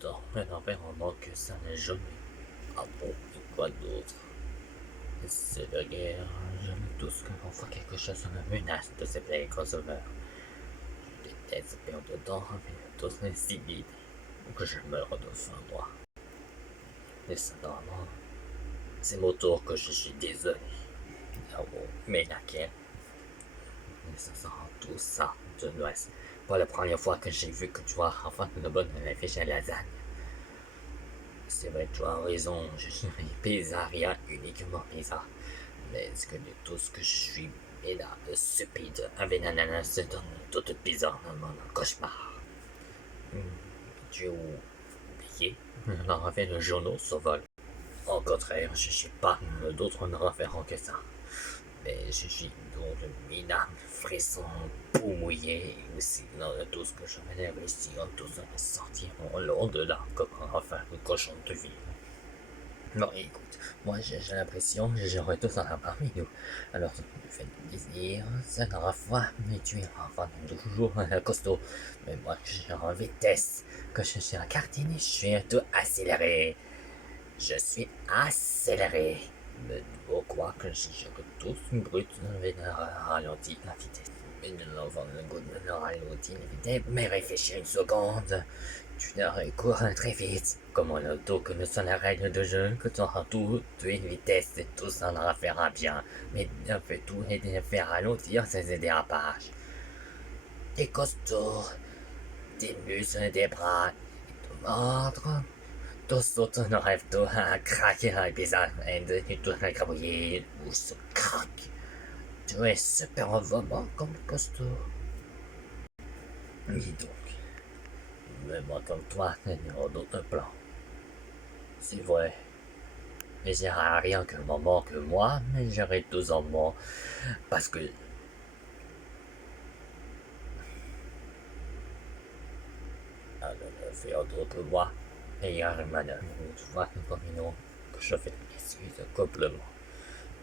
temps, un environnement que ça n'a jamais. Ah bon, et quoi d'autre? C'est la guerre. J'aime tous que l'on voit quelque chose me menace de ces pays crossovers. Je déteste perdre de temps avec tous les civils ou que je meurs de faim, moi. Et sincèrement, c'est mon tour que je suis désolé. Ah bon, mais laquelle? Mais ça sent tout ça de l'Ouest. Pas la première fois que j'ai vu que tu as enfin une bonne fiche à lasagne. C'est vrai, tu as raison, je suis pizzeria, uniquement pizza. Mais est-ce que de tout ce que je suis, et là, stupide, avec l'ananas, c'est dans toute pizza dans mon cauchemar. Tu as oublié? On a fait le journaux s'envole. Au contraire, je suis pas d'autres référents que ça. Mais je suis donc le minable, frisson, peau mouillée, et aussi dans tout ce que je vais réussir, tout ça va sortir au long de là, comme enfin le cochon de vie. Bon, écoute, moi j'ai l'impression que j'aurais tous en parmi nous. Alors, tu me fais plaisir, ça n'aura foi, mais tu es enfin toujours costaud. Mais moi, je suis en vitesse, que je suis en cartine, je suis tout accéléré. Je suis accéléré. Mais pourquoi que je que tous brut ralenti la vitesse? Mais nous avons le goût de me ralentir la vitesse, mais réfléchis une seconde. Tu n'aurais cours très vite, comme on auto que nous sommes la règle de jeu, que tu auras tout, tu es une vitesse et tout ça en fera bien. Mais on fait tout et de faire ralentir ces dérapages. Des costauds, des muscles, des bras, et tout ventre. Tout saute un rêve tout à craquer à bizarre et de tout à crabouiller ou se craque. Tu es super vraiment comme costaud. Dis donc, mais moi comme toi, il y aura d'autres plans. C'est vrai. Mais il n'y a rien que maman que moi, mais j'aurai 12 ans moins. Parce que. Elle ne fait autre que moi. Et il y a un manœuvre. Tu vois, comme une autre, que je fais des excuses complètement.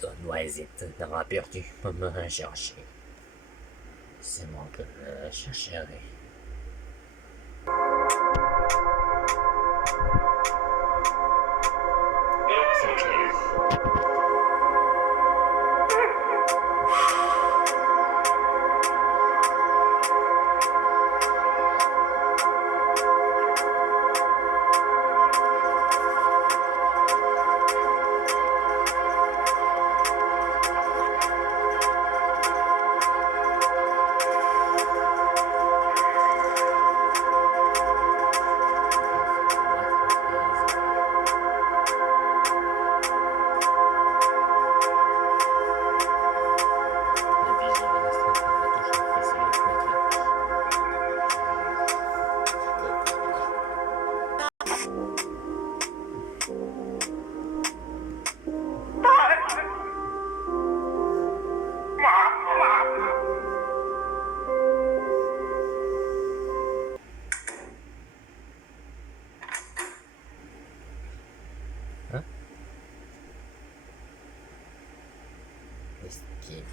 Ton noisette n'aura perdu pour me rechercher. C'est moi que je chercherai. C'est clair. Hein? Esquive.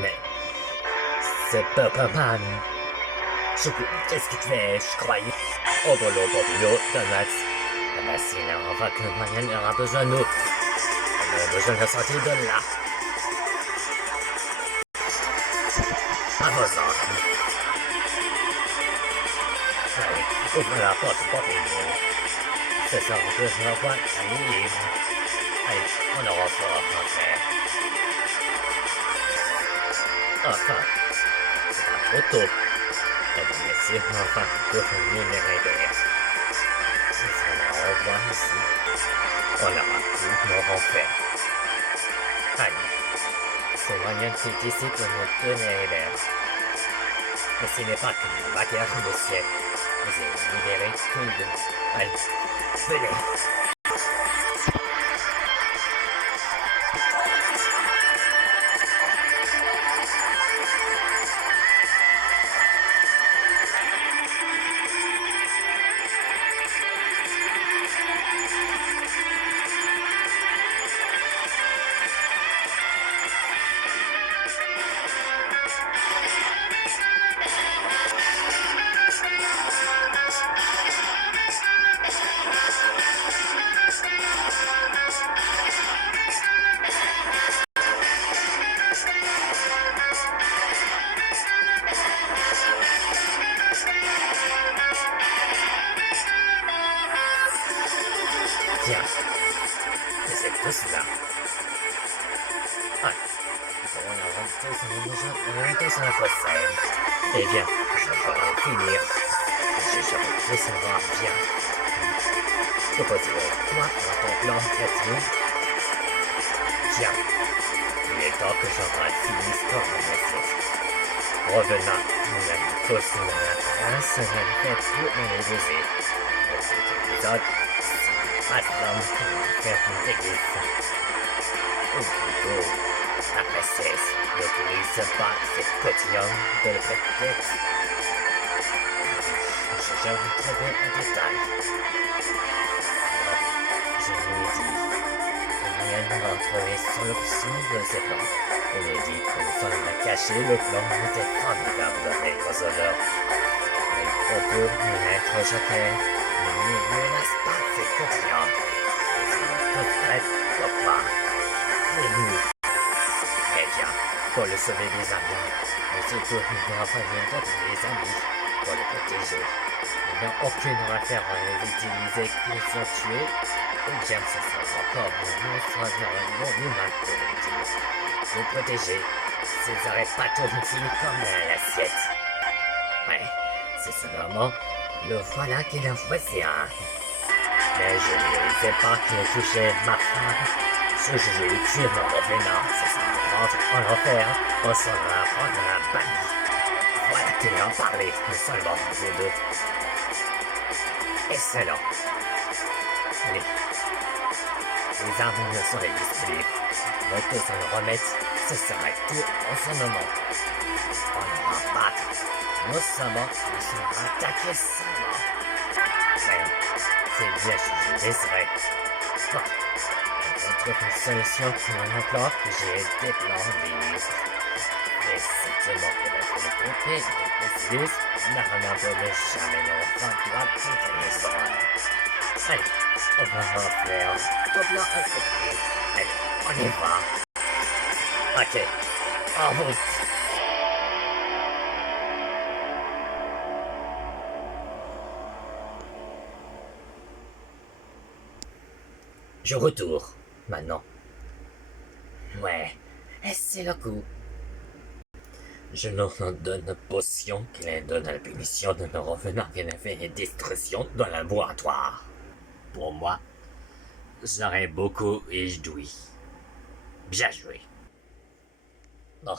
Mais c'est Pepperman. Qu'est-ce que tu fais? Je croyais. Oh, Bolo, Donuts. La machine, on va que Marianne aura besoin de nous. On a besoin de sortir de là. À vos ordres. Allez, ouvre la porte pour venir. C'est ça, on peut se revoir. Allez, allez, on aura fort à faire. Enfin, c'est pas trop tôt. Mesdames, messieurs, enfin, pour nous les réveiller. Nous allons revoir ici. On aura tout nos renferts. Allez, ce moyen c'est ici pour nous donner les verres. Mais ce n'est pas que la guerre de ciel. Vous êtes libérés tous les deux. Allez, venez. tout cela. Ouais. On a rentré sur la scène. Eh bien, je vais finir. Je vais savoir bien. Propose-moi dans ton plan créatif. Tiens, il est temps que j'en finisse comme on revenant, nous avons tous la prince, on a fait tout dans les baiser. Pour cet épisode, c'est pas d'homme qui va faire une église. Ou plutôt, après cesse, n'utilise pas cette quotidien de le prétexte. Je vais trouver un détail. Je vous ai dit, rien ne rentrer sur l'option de ces plans. On a dit que nous sommes cachés, le plan était formidable de Microsoft. Mais on peut être jeté, mais ne menace pas ses concurrents. Ils sont tous prêts pour quoi? Et nous? Eh bien, pour le sauver des Indiens, mais surtout nous devons falloir d'autres les amis pour le protéger. Il n'y a aucune référence utilisée qu'ils ont tués, ou bien ce sera encore non humain pour le dire. Vous protéger, ces arrêts pas tout comme l'assiette. Ouais, c'est ce moment, le voilà qu'il a voici un. Mais je ne sais pas qui a touché ma femme. Ce que je lui tue en revenant, ce sera rendre en enfer, on s'en va prendre la bannie. Voilà qu'il en parlait, mais seulement vous deux. Excellent. Allez. Les armes ne sont disponibles. Le tout s'en remettre, ce sera tout en son moment. On va battre. Nos sabots ne seront attaqués seulement. Mais c'est bien ce que je désirais. Bon, on trouve une solution pour un emploi que j'ai des plans libres. Et certainement que la communauté de Basilis n'a rien de jamais l'enfant doit tout les Allez, on va refaire tout là à côté. Allez, on y va. Ok, en route. Je retourne, maintenant. Ouais, et c'est le coup. Je leur donne une potion qui leur donne la punition de leur revenant qu'elle a fait une destruction dans le laboratoire. Pour moi, j'aurais beaucoup éjoui. Bien joué. Bon,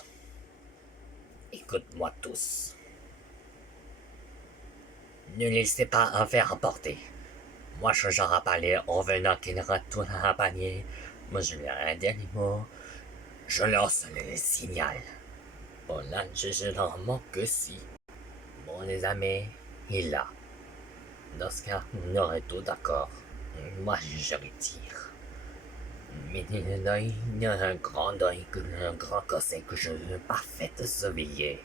écoute-moi tous. Ne laissez pas un verre emporter. Moi, je genre à parler en venant qu'il retourne à panier. Moi, je leur ai un dernier mot. Je lance le signal. Bon, là, je leur manque aussi. Bon, les amis, il est là. Dans ce cas, on aurait tout d'accord. Moi, je retire. Mais il y a un grand deuil, un grand conseil que je veux parfait surveiller.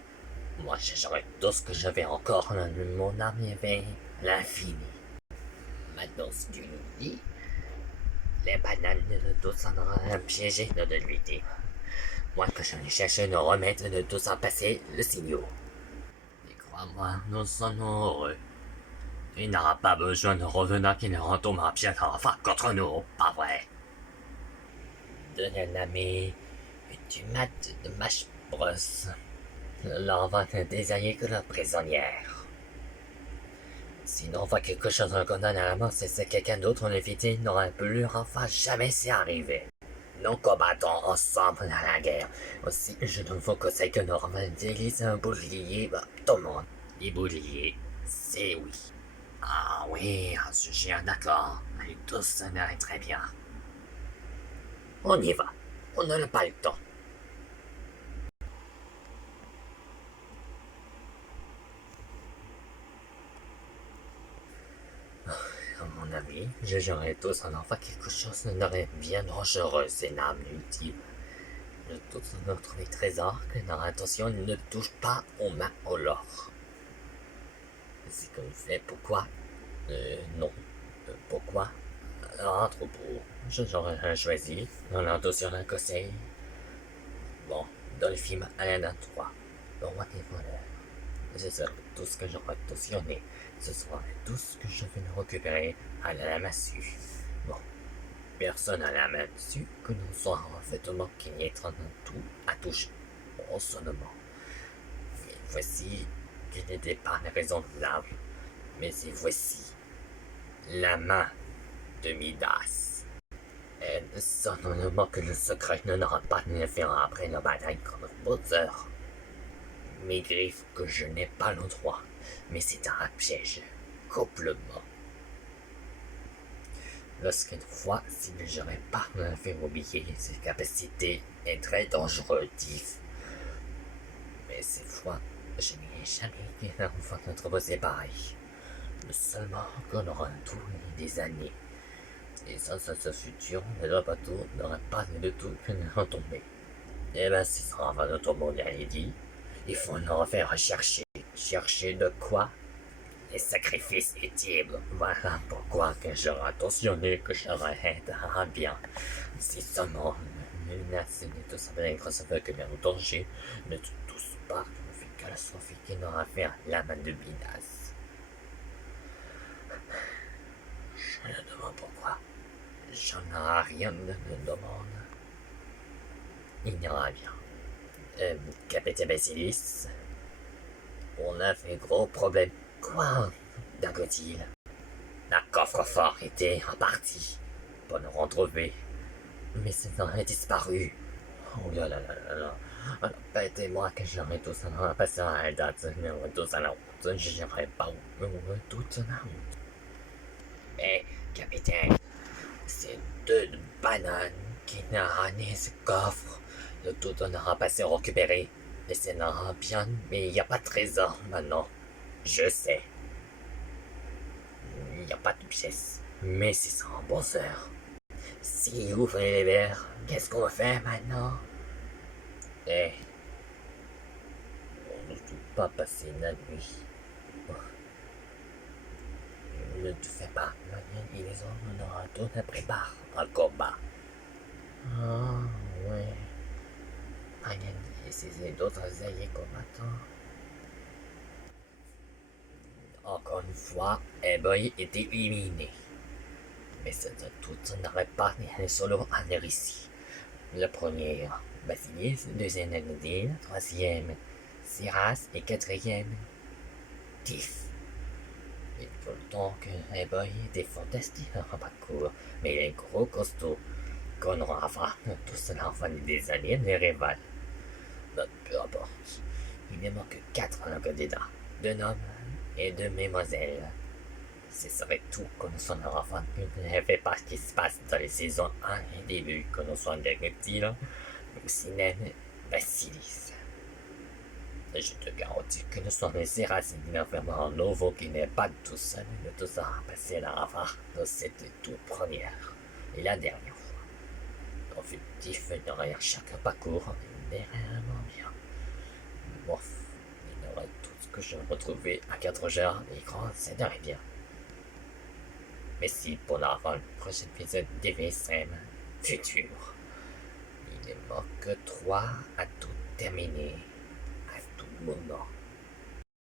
Moi, j'aurais tout ce que j'avais encore dans mon âme vers l'infini. Maintenant, si tu nous dis, les bananes de tous en aura piégé de nuitée. Moi que je les cherche de remettre de tous en passer le signaux. Et crois-moi, nous sommes heureux. Il n'aura pas besoin de revenant qui ne retombe en pied enfin contre nous, pas vrai? De l'ami, du mat de mâche brosse. L'enfant ne désignait que la prisonnière. Sinon, on voit quelque chose qu'on donne à la mort, c'est quelqu'un d'autre, on évité, n'aurait pu enfin jamais s'y arriver. Nous combattons ensemble à la guerre. Aussi, je ne vous conseille que nous utilisons un bouclier, tout le monde. Les boucliers, c'est oui. Ah oui, je suis d'accord. Allez, tous, ça irait très bien. On y va. On n'a pas le temps. À mon avis, j'aurais tous un enfant quelque chose de bien dangereux, c'est l'âme ultime. Nous tous notre trésor que notre attention ne touche pas aux mains au l'or. C'est qu'on fait pourquoi? Non. Pourquoi? Entrepôt. J'aurais choisi dans l'intention d'un conseil. Bon, dans le film Alain 3, le roi des voleurs. Ce sera tout ce que j'aurais intentionné. Ce sera tout ce que je vais récupérer à la massue. Bon, personne n'a la main dessus, que nous soyons parfaitement pénétrant tout à toucher au sonnement. Et voici qu'il n'était pas raisonnable, mais et voici la main de Midas. Et certainement que le secret ne n'aura pas de faire après la bataille comme Bowser. Mes griffes que je n'ai pas le droit, mais c'est un piège. Complètement. Lorsqu'une fois, si je n'aurais pas fait oublier ses capacités est très dangereuses. Mais cette fois, je n'ai jamais été un enfant notre séparer. Seulement qu'on aura tous des années. Et sans ce futur, le bateau n'aurait pas de tout que nous retomber. Et ben, si ça va notre monde à dit, il faut en faire chercher. Chercher de quoi? Les sacrifices étibles. Voilà pourquoi que j'aurais attentionné que j'aurais bien. Si seulement une menace n'est tout simplement receveur que bien en danger, ne tous pas le fait catastrophique qui n'aura fait la main de Midas. Je me demande pourquoi. J'en ai rien de me demande. Il n'ira bien. Capitaine Basilis, on a fait gros problème. Quoi? Dagotil. La coffre-fort était en partie pour nous retrouver. Mais c'est a disparu. Oh là là là là là. Alors, moi que j'aurais tout ça à passer à la date, mais tout ça la route, je n'irai pas où toute la route. Mais, capitaine, c'est deux bananes qui n'ont ramené ce coffre. Le tout on aura passé récupérer. Et c'est bien, mais il n'y a pas de trésor maintenant. Je sais. Il n'y a pas de pièces. Mais c'est ça un bon sœur. Si vous ouvrez les verres, qu'est-ce qu'on va faire maintenant? Eh, on ne peut pas passer la nuit. Ne te fais pas. Et les hommes n'auront tout à préparer un combat. Ah, ouais. Rien et c'est d'autres alliés combattants. Encore une fois, Eboy est éliminé. Mais ça tout n'aurait pas rien solo à venir ici. Le premier, Basilis, le deuxième, Nadine, troisième, Siras et quatrième, Tiff. Il faut le temps que Eboy était fantastique en parcours, mais il est gros costaud. Qu'on aura tout cela en fin des années, les rivales. Peu importe. Il ne manque 4 candidats, 2 hommes et 2 mesdemoiselles. Ce serait tout que nous sommes enfants. Il ne fait pas ce qui se passe dans les saisons 1 et début, que nous sommes des reptiles, Muxinem, Basilis. Je te garantis que nous sommes les racines d'un nouveau qui n'est pas tout seul, mais tout ça a passé la rafale de cette toute première et la dernière fois. L'objectif de rien chaque parcours est réellement bien. Bof, il aurait tout ce que je retrouvais à 4 heures d'écran, c'est de rien. Mais si pour la fin, le prochain épisode des VSM futur, il ne manque 3 à tout terminer, à tout moment.